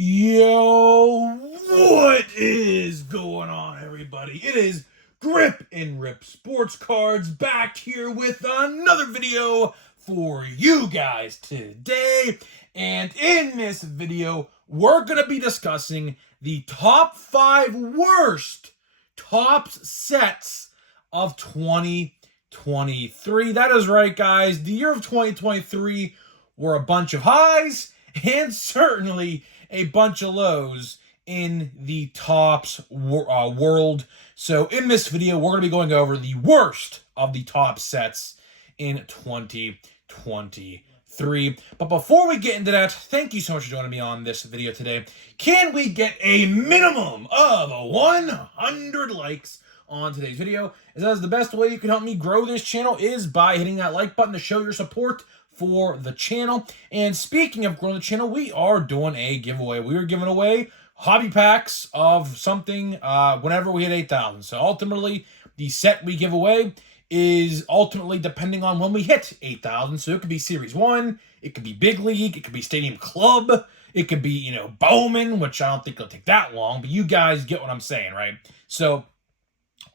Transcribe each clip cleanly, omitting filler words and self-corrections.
Yo, what is going on, everybody? It is Grip and Rip Sports Cards back here with another video for you guys today. And in this video, we're going to be discussing the top 5 worst Topps sets of 2023. That is right, guys. The year of 2023 were a bunch of highs and certainly a bunch of lows in the Topps world. So in this video, we're going to be going over the worst of the Topps sets in 2023. But before we get into that, thank you so much for joining me on this video today. Can we get a minimum of 100 likes on today's video? As that is the best way you can help me grow this channel is by hitting that like button to show your support for the channel. And speaking of growing the channel, we are doing a giveaway. We are giving away hobby packs of something whenever we hit 8,000. So ultimately, the set we give away is ultimately depending on when we hit 8,000. So it could be Series 1, it could be Big League, it could be Stadium Club, it could be, Bowman, which I don't think it'll take that long, but you guys get what I'm saying, right? So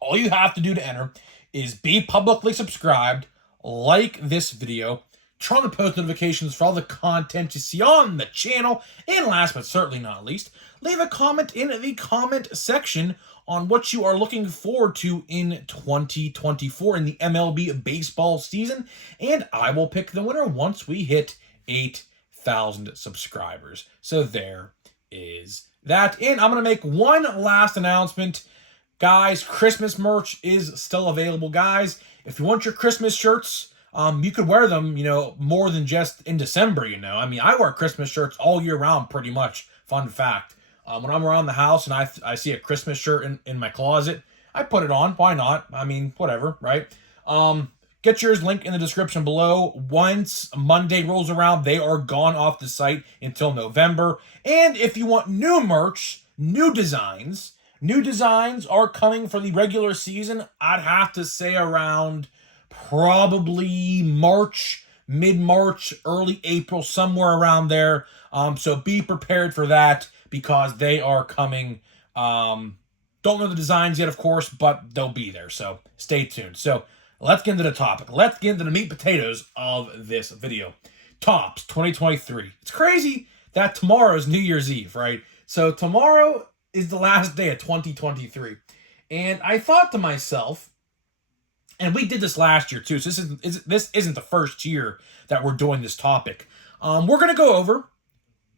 all you have to do to enter is be publicly subscribed, like this video, turn on the post notifications for all the content you see on the channel, and last but certainly not least, leave a comment in the comment section on what you are looking forward to in 2024 in the MLB baseball season, and I will pick the winner once we hit 8,000 subscribers. So there is that. And I'm going to make one last announcement. Guys, Christmas merch is still available, guys. If you want your Christmas shirts, you could wear them, more than just in December, I mean, I wear Christmas shirts all year round, pretty much. Fun fact. When I'm around the house and I see a Christmas shirt in my closet, I put it on. Why not? I mean, whatever, right? Get yours, link in the description below. Once Monday rolls around, they are gone off the site until November. And if you want new merch, new designs are coming for the regular season. I'd have to say around probably March, mid-March, early April, somewhere around there. So be prepared for that because they are coming. Don't know the designs yet, of course, but they'll be there. So stay tuned. So let's get into the topic. Let's get into the meat and potatoes of this video. Topps 2023. It's crazy that tomorrow is New Year's Eve, right? So tomorrow is the last day of 2023. And I thought to myself, and we did this last year too, so this isn't the first year that we're doing this topic. We're going to go over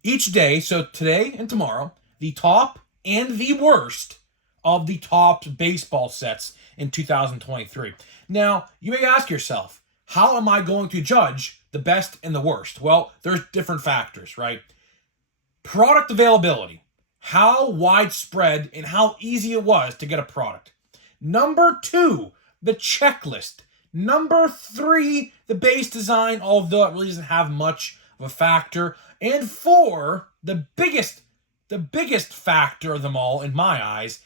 each day, so today and tomorrow, the top and the worst of the Topps baseball sets in 2023. Now, you may ask yourself, how am I going to judge the best and the worst? Well, there's different factors, right? Product availability, how widespread and how easy it was to get a product. Number 2, the checklist. Number 3, the base design, although it really doesn't have much of a factor. And 4, the biggest factor of them all, in my eyes,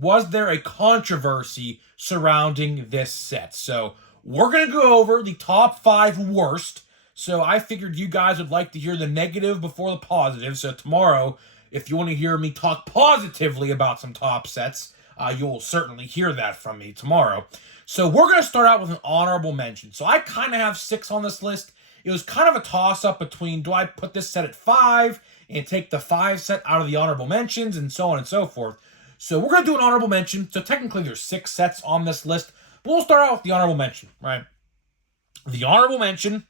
was there a controversy surrounding this set? So we're going to go over the top 5 worst. So I figured you guys would like to hear the negative before the positive. So tomorrow, if you want to hear me talk positively about some top sets, you'll certainly hear that from me tomorrow. So we're going to start out with an honorable mention. So I kind of have 6 on this list. It was kind of a toss-up between, do I put this set at 5 and take the 5 set out of the honorable mentions and so on and so forth. So we're going to do an honorable mention. So technically there's 6 sets on this list. But we'll start out with the honorable mention, right? The honorable mention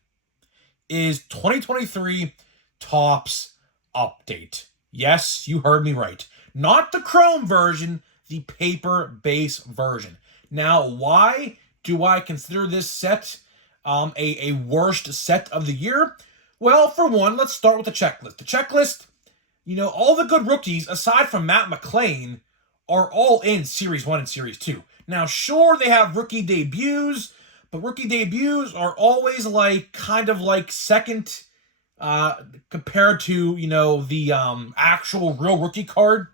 is 2023 Topps Update. Yes, you heard me right. Not the Chrome version, the paper base version. Now, why do I consider this set a worst set of the year? Well, for one, let's start with the checklist. The checklist, all the good rookies, aside from Matt McLain, are all in Series 1 and Series 2. Now, sure, they have rookie debuts, but rookie debuts are always kind of like second compared to, the actual real rookie card.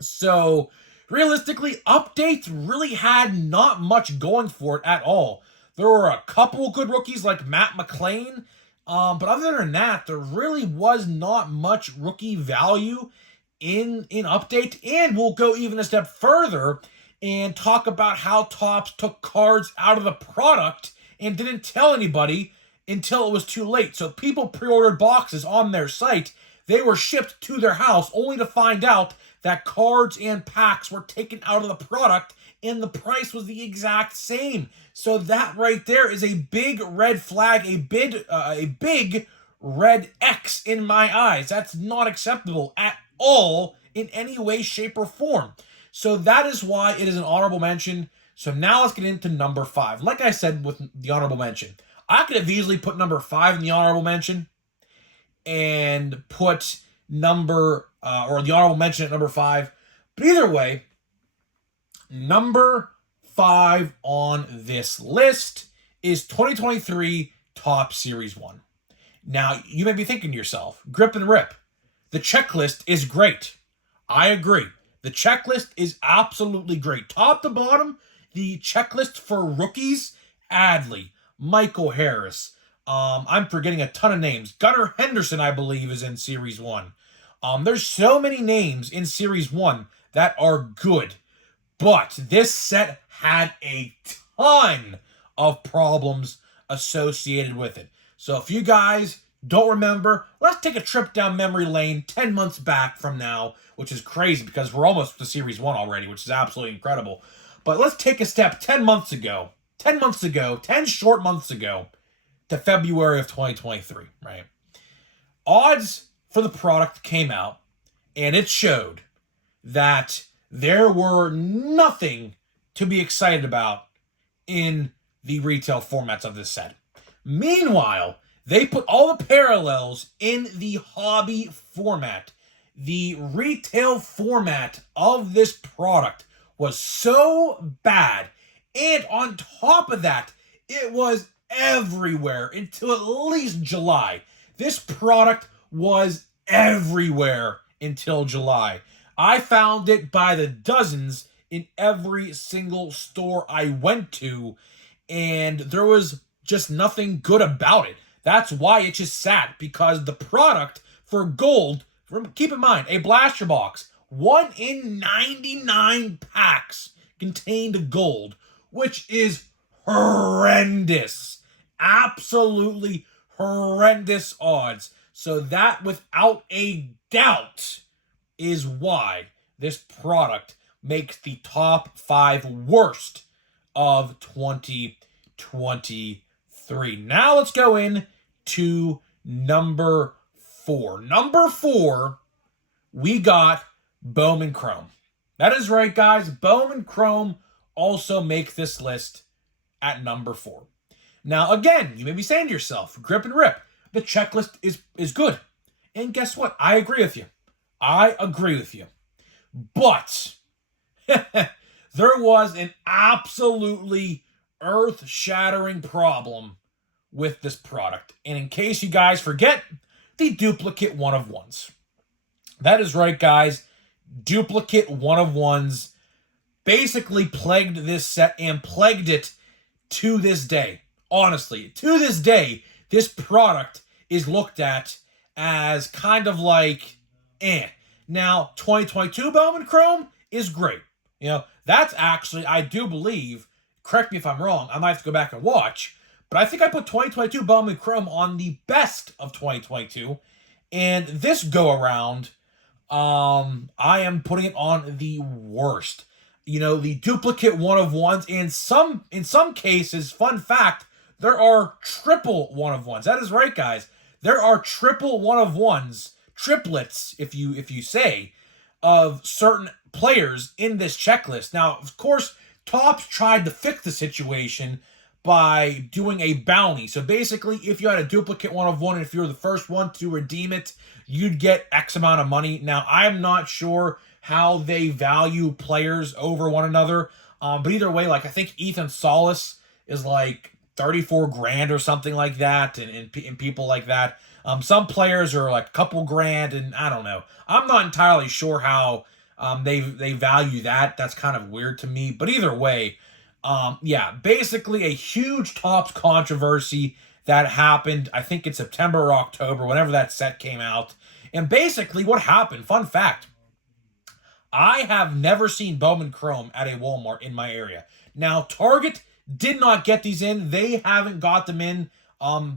So realistically, Updates really had not much going for it at all. There were a couple good rookies like Matt McLain, But other than that, there really was not much rookie value in update. And we'll go even a step further and talk about how Topps took cards out of the product and didn't tell anybody until it was too late. So people pre-ordered boxes on their site. They were shipped to their house only to find out that cards and packs were taken out of the product and the price was the exact same. So that right there is a big red flag, a big red X in my eyes. That's not acceptable at all in any way, shape, or form. So that is why it is an honorable mention. So now let's get into number 5. Like I said with the honorable mention, I could have easily put number 5 in the honorable mention and put the honorable mention at number 5. But either way, number 5 on this list is 2023 Topps Series 1. Now, you may be thinking to yourself, Grip and Rip, the checklist is great. I agree. The checklist is absolutely great. Top to bottom, the checklist for rookies, Adley, Michael Harris. I'm forgetting a ton of names. Gunnar Henderson, I believe, is in Series 1. There's so many names in Series 1 that are good. But this set had a ton of problems associated with it. So if you guys don't remember, let's take a trip down memory lane 10 months back from now, which is crazy because we're almost to Series 1 already, which is absolutely incredible. But let's take a step 10 short months ago, to February of 2023, right? Odds for the product came out, and it showed that there were nothing to be excited about in the retail formats of this set. Meanwhile, they put all the parallels in the hobby format. The retail format of this product was so bad, and on top of that, it was everywhere until at least July. This product was everywhere until July. I found it by the dozens in every single store I went to, and there was just nothing good about it. That's why it just sat, because the product for gold, keep in mind, a blaster box, 1 in 99 packs contained gold, which is horrendous. Absolutely horrendous odds. So that, without a doubt, is why this product makes the top 5 worst of 2023. Now let's go in to number 4. Number 4, we got Bowman Chrome. That is right, guys. Bowman Chrome also make this list at number 4. Now, again, you may be saying to yourself, Grip and Rip, the checklist is good. And guess what? I agree with you. But there was an absolutely earth-shattering problem with this product. And in case you guys forget, the duplicate one-of-ones. That is right, guys. Duplicate one-of-ones basically plagued this set and plagued it to this day. Honestly, to this day, this product is looked at as kind of like, Now, 2022 Bowman Chrome is great. You know, that's actually, I do believe, correct me if I'm wrong, I might have to go back and watch, but I think I put 2022 Bowman Chrome on the best of 2022, and this go-around, I am putting it on the worst. You know, the duplicate one-of-ones, and in some cases, fun fact, there are triple one-of-ones. That is right, guys. There are triple one-of-ones, triplets, if you say, of certain players in this checklist. Now, of course, Topps tried to fix the situation by doing a bounty. So basically, if you had a duplicate one-of-one, and if you were the first one to redeem it, you'd get X amount of money. Now, I'm not sure how they value players over one another, but either way, like, I think Ethan Solis is like 34 grand or something like that, and people like that. Some players are like a couple grand, and I don't know. I'm not entirely sure how they value that. That's kind of weird to me. But either way, yeah, basically a huge Topps controversy that happened, I think in September or October, whenever that set came out. And basically what happened, fun fact, I have never seen Bowman Chrome at a Walmart in my area. Now, Target did not get these in. They haven't got them in.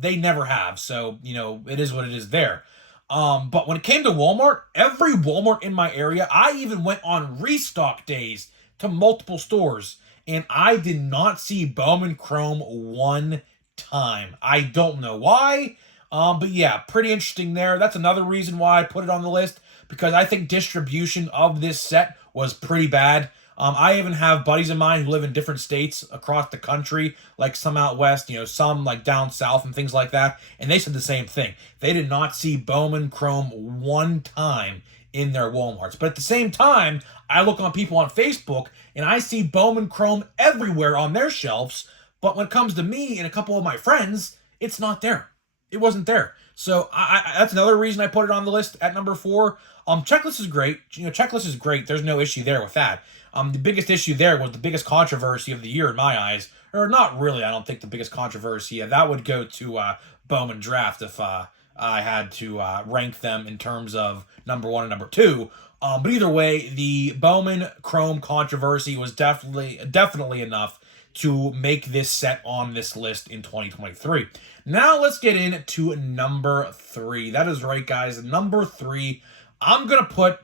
They never have. So, it is what it is there. But when it came to Walmart, every Walmart in my area, I even went on restock days to multiple stores, and I did not see Bowman Chrome one time. I don't know why. But yeah, pretty interesting there. That's another reason why I put it on the list, because I think distribution of this set was pretty bad. I even have buddies of mine who live in different states across the country, like some out west, some like down south and things like that, and they said the same thing. They did not see Bowman Chrome one time in their Walmarts. But at the same time, I look on people on Facebook, and I see Bowman Chrome everywhere on their shelves, but when it comes to me and a couple of my friends, it's not there. It wasn't there. So that's another reason I put it on the list at number 4. Checklist is great. Checklist is great. There's no issue there with that. The biggest issue there was the biggest controversy of the year in my eyes. Or not really, I don't think the biggest controversy. That would go to Bowman Draft if I had to rank them in terms of number 1 and number 2. But either way, the Bowman Chrome controversy was definitely enough to make this set on this list in 2023. Now let's get into number 3. That is right, guys. Number 3, I'm going to put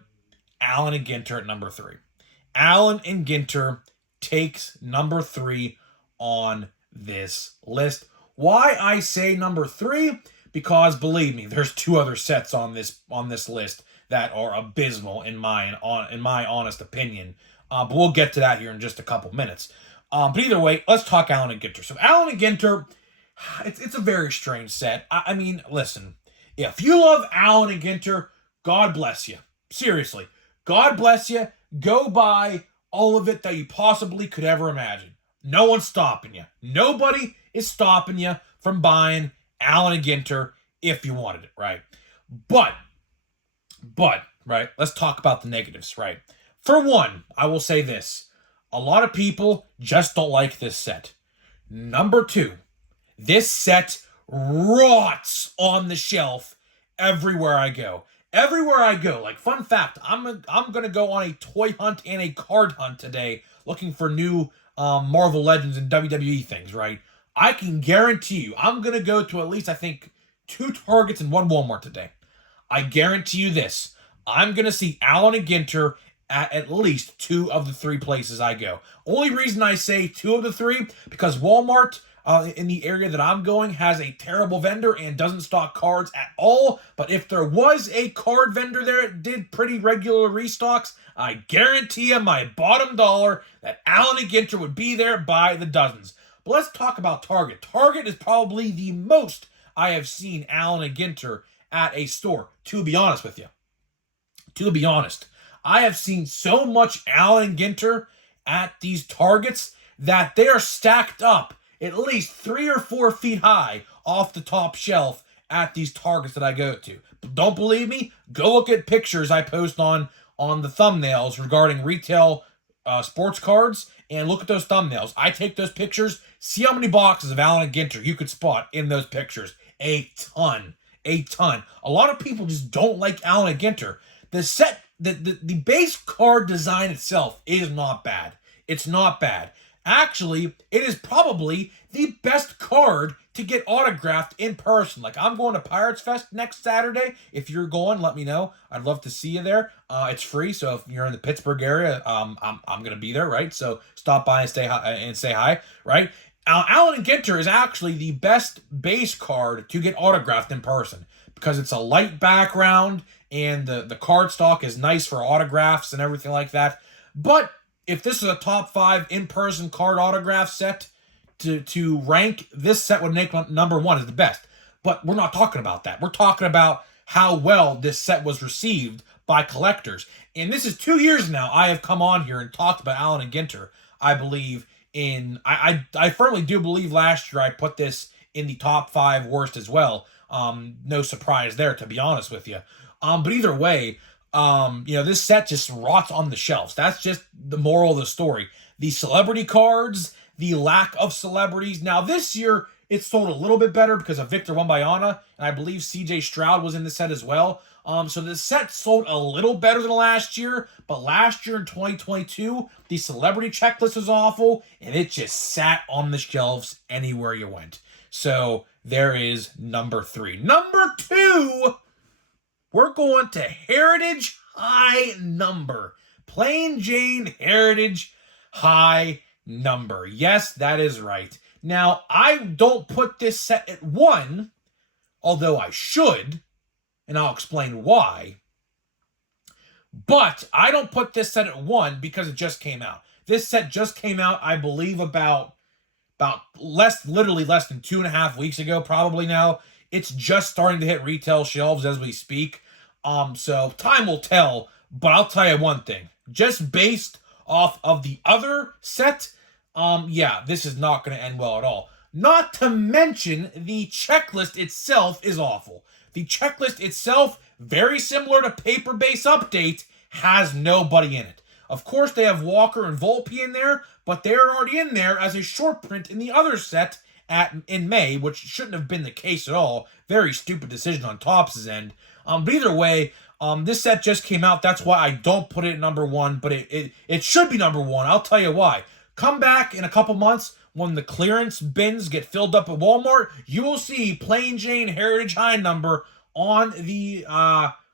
Allen and Ginter at number 3. Allen and Ginter takes number 3 on this list. Why I say number 3? Because believe me, there's 2 other sets on this list that are abysmal in my honest opinion. But we'll get to that here in just a couple minutes. But either way, let's talk Allen and Ginter. So Allen and Ginter, it's a very strange set. I mean, listen, if you love Allen and Ginter, God bless you. Seriously, God bless you. Go buy all of it that you possibly could ever imagine. No one's stopping you. Nobody is stopping you from buying Allen and Ginter if you wanted it, right? But, right, let's talk about the negatives, right? For one, I will say this. A lot of people just don't like this set. Number 2, this set rots on the shelf everywhere I go. Everywhere I go, like fun fact, I'm gonna go on a toy hunt and a card hunt today, looking for new Marvel Legends and WWE things, right? I can guarantee you, I'm gonna go to at least, I think, 2 Targets and 1 Walmart today. I guarantee you this, I'm gonna see Allen and Ginter at least 2 of the 3 places I go. Only reason I say 2 of the 3, because Walmart in the area that I'm going has a terrible vendor and doesn't stock cards at all. But if there was a card vendor there that did pretty regular restocks, I guarantee you my bottom dollar that Allen and Ginter would be there by the dozens. But let's talk about Target. Target is probably the most I have seen Allen and Ginter at a store, to be honest with you. To be honest, I have seen so much Allen and Ginter at these Targets that they are stacked up at least 3 or 4 feet high off the top shelf at these Targets that I go to. Don't believe me? Go look at pictures I post on the thumbnails regarding retail sports cards, and look at those thumbnails. I take those pictures, see how many boxes of Allen and Ginter you could spot in those pictures. A ton. A ton. A lot of people just don't like Allen and Ginter. The set, the base card design itself is not bad. It's not bad. Actually, it is probably the best card to get autographed in person. Like, I'm going to Pirates Fest next Saturday. If you're going, let me know. I'd love to see you there. It's free, so if you're in the Pittsburgh area, I'm going to be there, right? So stop by and say hi, right? Allen and Ginter is actually the best base card to get autographed in person because it's a light background and the card stock is nice for autographs and everything like that. But if this is a top 5 in-person card autograph set to rank, this set would make number 1 as the best. But we're not talking about that. We're talking about how well this set was received by collectors. And this is 2 years now I have come on here and talked about Allen and Ginter. I believe I firmly do believe last year I put this in the top 5 worst as well. No surprise there, to be honest with you. But either way, this set just rots on the shelves. That's just the moral of the story. The celebrity cards, the lack of celebrities. Now, this year, it sold a little bit better because of Victor Wembanyama, and I believe CJ Stroud was in the set as well. So the set sold a little better than last year, but last year in 2022, the celebrity checklist was awful, and it just sat on the shelves anywhere you went. So there is number 3. Number 2, we're going to Heritage High Number. Plain Jane Heritage High Number. Yes, that is right. Now, I don't put this set at 1, although I should, and I'll explain why. But I don't put this set at 1 because it just came out. This set just came out, I believe, about literally less than 2.5 weeks ago, probably now. It's just starting to hit retail shelves as we speak. So time will tell, but I'll tell you one thing. Just based off of the other set, yeah, this is not going to end well at all. Not to mention, the checklist itself is awful. The checklist itself, very similar to Paper Base Update, has nobody in it. Of course, they have Walker and Volpe in there, but they're already in there as a short print in the other set in May, which shouldn't have been the case at all. Very stupid decision on Topps' end. But either way, this set just came out. That's why I don't put it at number 1, but it should be number 1. I'll tell you why. Come back in a couple months when the clearance bins get filled up at Walmart. You will see Plain Jane Heritage High Number on the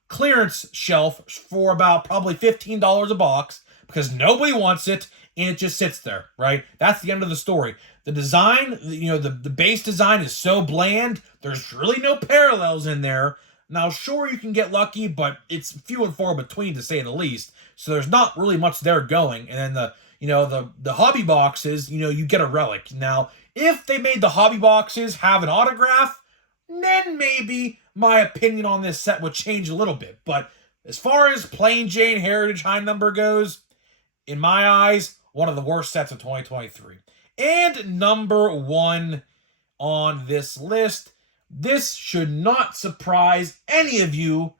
clearance shelf for about probably $15 a box because nobody wants it and it just sits there, right? That's the end of the story. The design, the base design is so bland. There's really no parallels in there. Now, sure, you can get lucky, but it's few and far between, to say the least. So there's not really much there going. And then the hobby boxes, you get a relic. Now, if they made the hobby boxes have an autograph, then maybe my opinion on this set would change a little bit. But as far as Plain Jane Heritage High Number goes, in my eyes, one of the worst sets of 2023. And number 1 on this list, this should not surprise any of you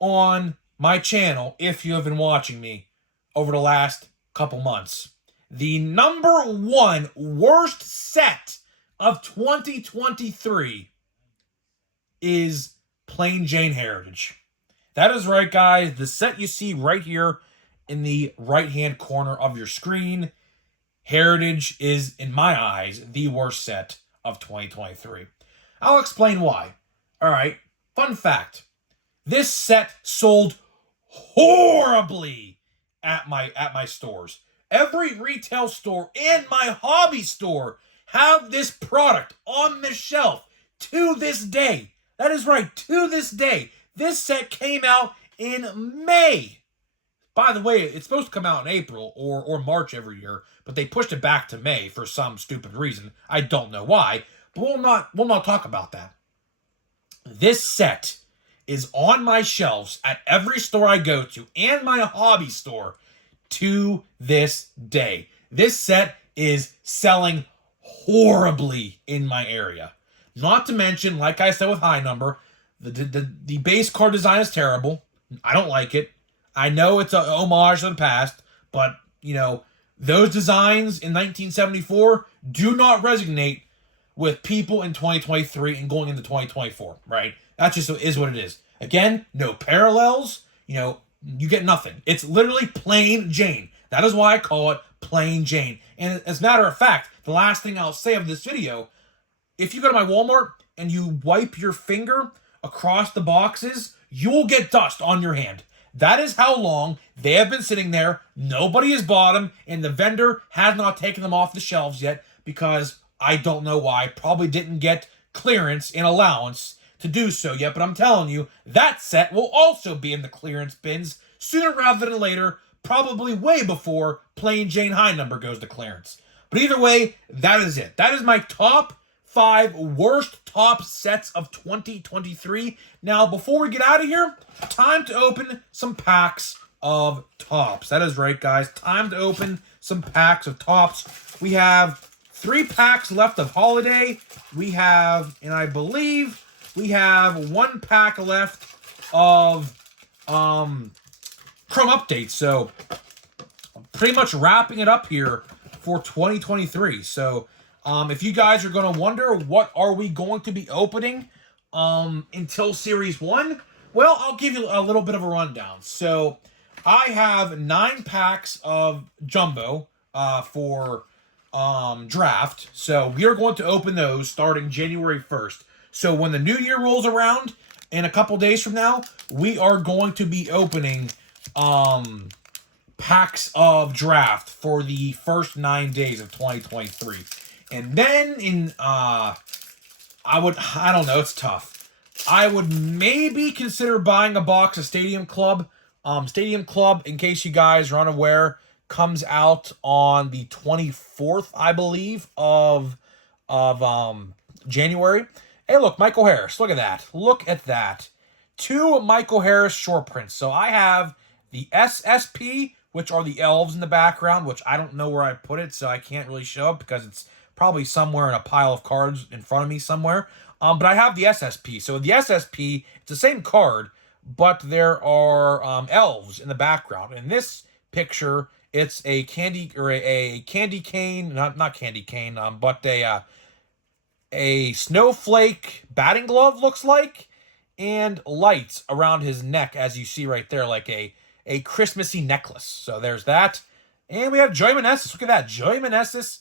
on my channel if you have been watching me over the last couple months. The number 1 worst set of 2023 is Plain Jane Heritage. That is right, guys. The set you see right here in the right-hand corner of your screen, Heritage is, in my eyes, the worst set of 2023. I'll explain why. All right, fun fact. This set sold horribly at my stores. Every retail store and my hobby store have this product on the shelf to this day. That is right, to this day. This set came out in May. By the way, it's supposed to come out in April or March every year, but they pushed it back to May for some stupid reason. I don't know why, but we'll not talk about that. This set is on my shelves at every store I go to and my hobby store to this day. This set is selling horribly in my area. Not to mention, like I said with High Number, the base card design is terrible. I don't like it. I know it's a homage to the past, but, those designs in 1974 do not resonate with people in 2023 and going into 2024, right? That just is what it is. Again, no parallels. You get nothing. It's literally Plain Jane. That is why I call it Plain Jane. And as a matter of fact, the last thing I'll say of this video, if you go to my Walmart and you wipe your finger across the boxes, you will get dust on your hand. That is how long they have been sitting there. Nobody has bought them, and the vendor has not taken them off the shelves yet because I don't know why. Probably didn't get clearance and allowance to do so yet, but I'm telling you, that set will also be in the clearance bins sooner rather than later, probably way before Plain Jane High Number goes to clearance. But either way, that is it. That is my top 5 worst top sets of 2023. Now, before we get out of here, time to open some packs of Topps. That is right, guys. Time to open some packs of Topps. We have 3 packs left of Holiday. We have, and I believe we have 1 pack left of Chrome Updates. So, I'm pretty much wrapping it up here for 2023. So, If you guys are going to wonder what are we going to be opening until Series 1, well, I'll give you a little bit of a rundown. So I have 9 packs of Jumbo for draft. So we are going to open those starting January 1st. So when the new year rolls around in a couple days from now, we are going to be opening packs of draft for the first 9 days of 2023. And then in I don't know, it's tough. I would maybe consider buying a box of Stadium Club. Stadium Club, in case you guys are unaware, comes out on the 24th, I believe, of January. Hey, look, Michael Harris. Look at that. Look at that. 2 Michael Harris short prints. So I have the SSP, which are the elves in the background, which I don't know where I put it, so I can't really show it because it's probably somewhere in a pile of cards in front of me somewhere. But I have the SSP. So the SSP, it's the same card, but there are elves in the background. In this picture, it's a candy cane, not candy cane, but a snowflake batting glove looks like, and lights around his neck, as you see right there, like a Christmassy necklace. So there's that. And we have Joey Meneses. Look at that. Joey Meneses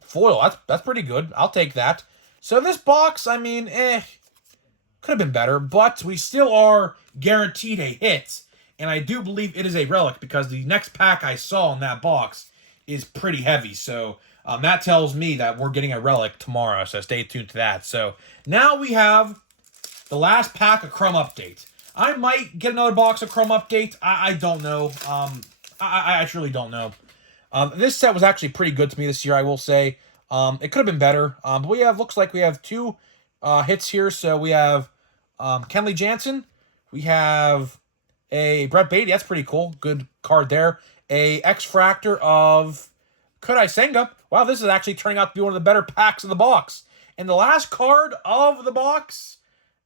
foil. That's pretty good. I'll take that. So this box, I mean, could have been better, but we still are guaranteed a hit. And I do believe it is a relic because the next pack I saw in that box is pretty heavy. So that tells me that we're getting a relic tomorrow. So stay tuned to that. So now we have the last pack of Crumb Update. I might get another box of Crumb Update. I don't know. I truly don't know. This set was actually pretty good to me this year, I will say. It could have been better. But looks like we have 2 hits here. So we have Kenley Jansen. We have a Brett Beatty. That's pretty cool. Good card there. A X-Fractor of Kodai Senga. Wow, this is actually turning out to be one of the better packs of the box. And the last card of the box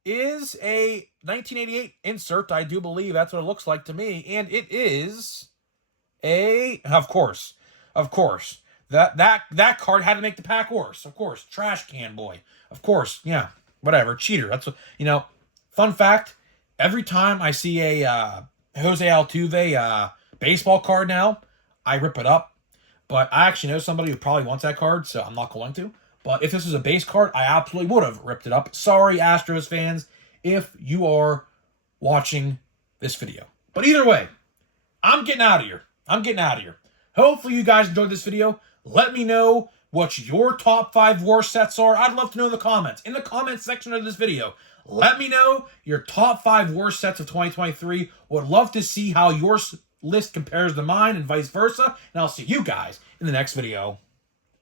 is a 1988 insert. I do believe that's what it looks like to me. And it is of course. That card had to make the pack worse. Of course. Trash can boy. Of course. Yeah. Whatever. Cheater. That's what, fun fact. Every time I see a Jose Altuve baseball card now, I rip it up. But I actually know somebody who probably wants that card, so I'm not going to. But if this was a base card, I absolutely would have ripped it up. Sorry, Astros fans, if you are watching this video. But either way, I'm getting out of here. Hopefully you guys enjoyed this video. Let me know what your top 5 worst sets are. I'd love to know in the comments. In the comments section of this video, let me know your top 5 worst sets of 2023. Would love to see how your list compares to mine and vice versa. And I'll see you guys in the next video.